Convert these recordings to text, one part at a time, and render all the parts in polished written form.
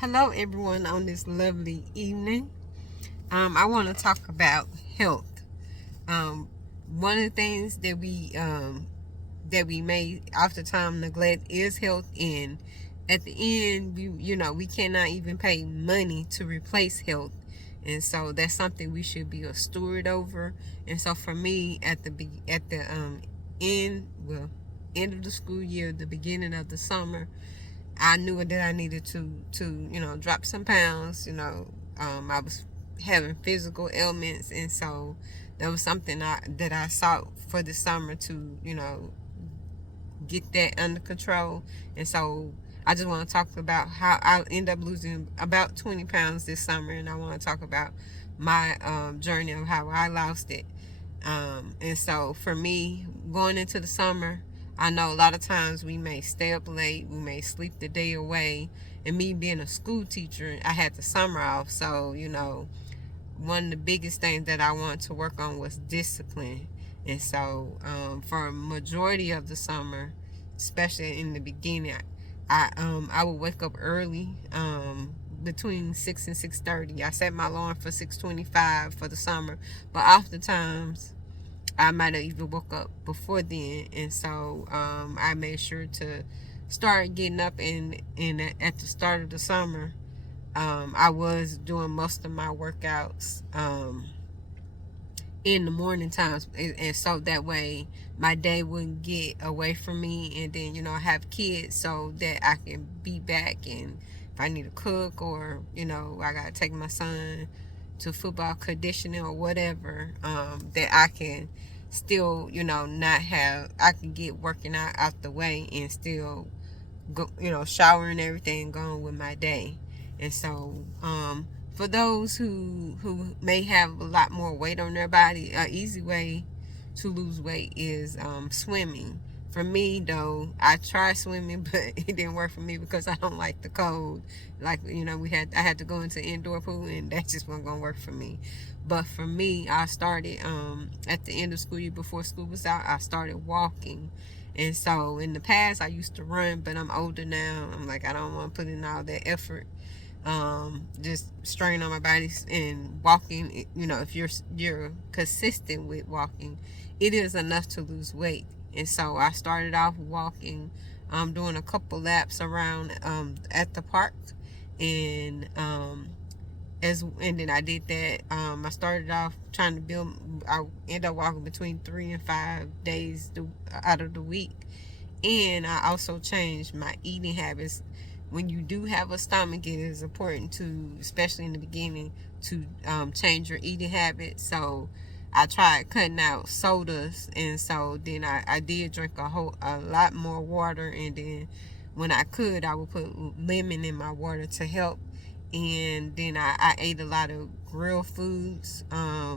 Hello, everyone, on this lovely evening. I want to talk about health. Um, One of the things that we may oftentimes neglect is health, and at the end, we cannot even pay money to replace health, and so that's something we should be a steward over. And so, for me, at the end of the school year, the beginning of the summer, I knew that I needed to drop some pounds. I was having physical ailments, and so that was something that I sought for the summer to get that under control. And so I just want to talk about how I end up losing about 20 pounds this summer, and I want to talk about my journey of how I lost it. And so for me, going into the summer, I know a lot of times we may stay up late, we may sleep the day away. And me being a school teacher, I had the summer off. So, one of the biggest things that I wanted to work on was discipline. And so, for a majority of the summer, especially in the beginning, I would wake up early, between 6 and 6:30. I set my alarm for 6:25 for the summer, but oftentimes I might have even woke up before then, and so I made sure to start getting up. And at the start of the summer, I was doing most of my workouts in the morning times, and so that way my day wouldn't get away from me. And then I have kids, so that I can be back, and if I need to cook, or I gotta take my son to football conditioning or whatever, that I can still not have, I can get working out the way and still go, shower and everything, going with my day. And so for those who may have a lot more weight on their body, an easy way to lose weight is swimming. For me, though, I tried swimming, but it didn't work for me because I don't like the cold. Like, I had to go into indoor pool, and that just wasn't gonna work for me. But for me, I started at the end of school year, before school was out, I started walking. And so in the past, I used to run, but I'm older now. I'm like, I don't want to put in all that effort, just strain on my body. And walking, if you're consistent with walking, it is enough to lose weight. And so I started off walking, doing a couple laps around at the park. And and then I did that. I started off trying to build. I ended up walking between 3 and 5 days out of the week, and I also changed my eating habits. When you do have a stomach, it is important to, especially in the beginning, to change your eating habits. So I tried cutting out sodas, and so then I did drink a lot more water. And then when I could, I would put lemon in my water to help. And then I ate a lot of grilled foods,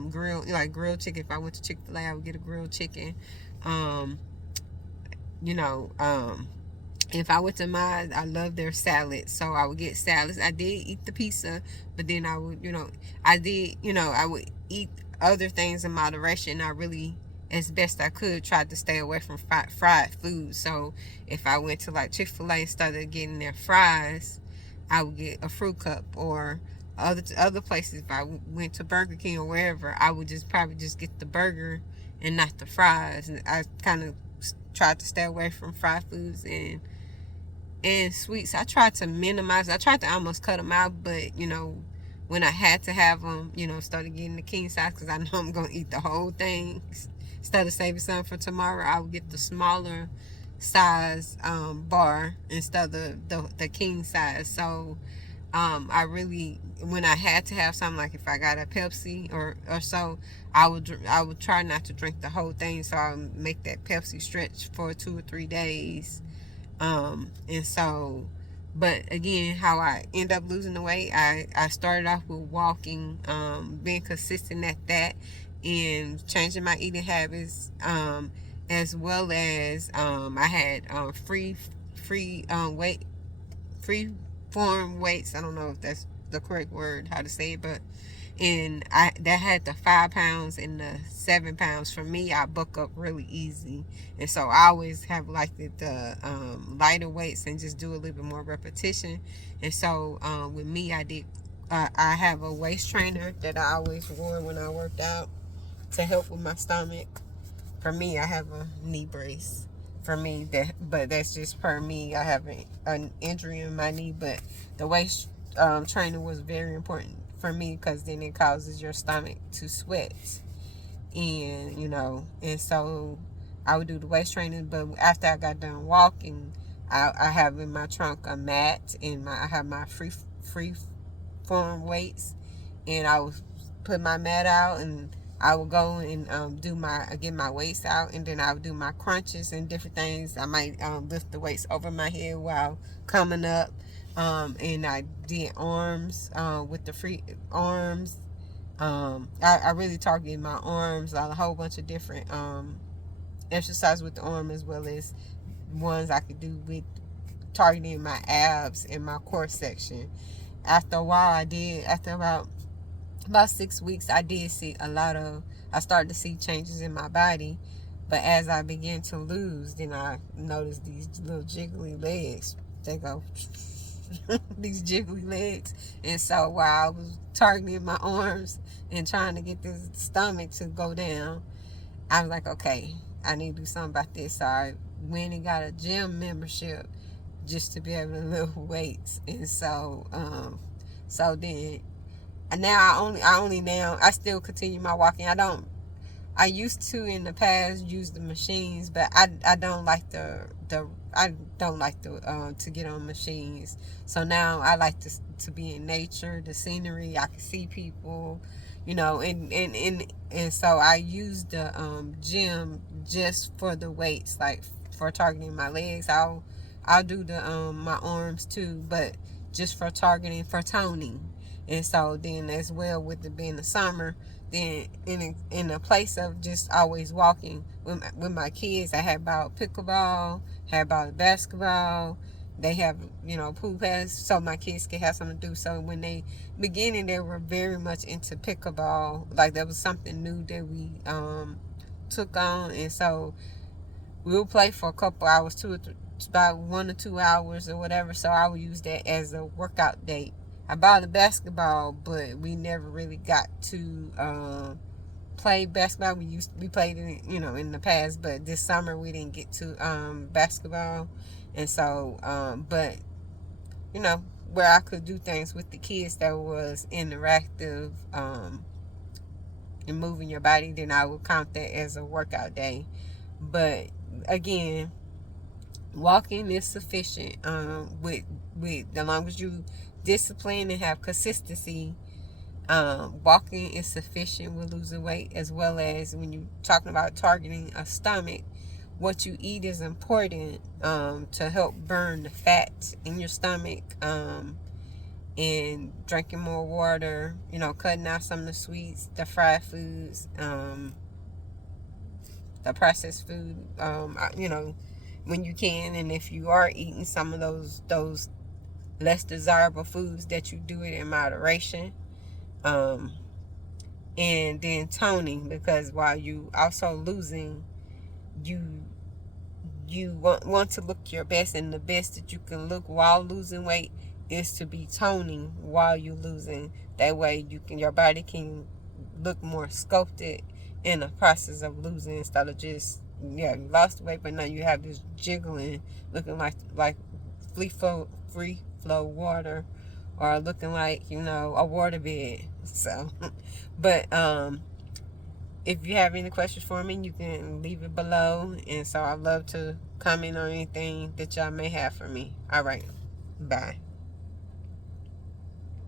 grilled chicken. If I went to Chick-fil-A, I would get a grilled chicken. um you know if I went to mine, I love their salad, so I would get salads. I did eat the pizza, but then I would, I would eat other things in moderation. I really, as best I could, tried to stay away from fried food. So if I went to like Chick-fil-A, instead of getting their fries, I would get a fruit cup. Or other places, if I went to Burger King or wherever, I would just probably just get the burger and not the fries. And I kind of tried to stay away from fried foods and sweets. I tried to minimize. I tried to almost cut them out, but when I had to have them, started getting the king size, because I know I'm gonna eat the whole thing. Instead of saving some for tomorrow, I would get the smaller size bar instead of the king size. So I really, when I had to have something, like if I got a Pepsi or so, I would try not to drink the whole thing, so I would make that Pepsi stretch for 2 or 3 days. And so, but again, how I end up losing the weight, I started off with walking, being consistent at that, and changing my eating habits, as well as I had free form weights. I don't know if that's the correct word, how to say it, but And I that had the 5 pounds and the 7 pounds. For me, I buck up really easy, and so I always have like the lighter weights and just do a little bit more repetition. And so with me, I have a waist trainer that I always wore when I worked out to help with my stomach. For me, I have a knee brace. For me, but that's just per me. I have an injury in my knee, but the waist training was very important for me because then it causes your stomach to sweat, and and so I would do the waist training. But after I got done walking, I have in my trunk a mat, and I have my free form weights, and I would put my mat out, and I would go and get my weights out, and then I would do my crunches and different things. I might lift the weights over my head while coming up, and I did arms with the free arms. I really targeted my arms, a whole bunch of different exercises with the arm, as well as ones I could do with targeting my abs and my core section. After a while, after about 6 weeks, I started to see changes in my body. But as I began to lose, then I noticed these little jiggly legs. They go these jiggly legs. And so while I was targeting my arms and trying to get this stomach to go down, I was like, okay, I need to do something about this. So I went and got a gym membership just to be able to lift weights. And so then now I still continue my walking. I used to in the past use the machines, but I don't like to get on machines. So now I like to be in nature, the scenery. I can see people, and so I use the gym just for the weights, like for targeting my legs. I'll do the my arms too, but just for targeting, for toning. And so then as well, with it being the summer, then in a place of just always walking with my kids, I had about pickleball, had about basketball. They have pool pads, so my kids can have something to do. So when they beginning, they were very much into pickleball. Like that was something new that we took on, and so we'll play for a couple hours, about 1 or 2 hours or whatever. So I would use that as a workout date. I bought a basketball, but we never really got to play basketball. We played it, in the past, but this summer we didn't get to basketball, and so but where I could do things with the kids that was interactive and moving your body, then I would count that as a workout day. But again, walking is sufficient with as long as you discipline and have consistency. Walking is sufficient with losing weight, as well as when you're talking about targeting a stomach. What you eat is important to help burn the fat in your stomach, and drinking more water, cutting out some of the sweets, the fried foods, the processed food, when you can. And if you are eating some of those less desirable foods, that you do it in moderation. And then toning, because while you also losing, you want to look your best, and the best that you can look while losing weight is to be toning while you're losing. That way your body can look more sculpted in the process of losing, instead of just you lost weight, but now you have this jiggling, looking like free flow water, or looking like a water bed. So but if you have any questions for me, you can leave it below, and so I'd love to comment on anything that y'all may have for me. All right, bye.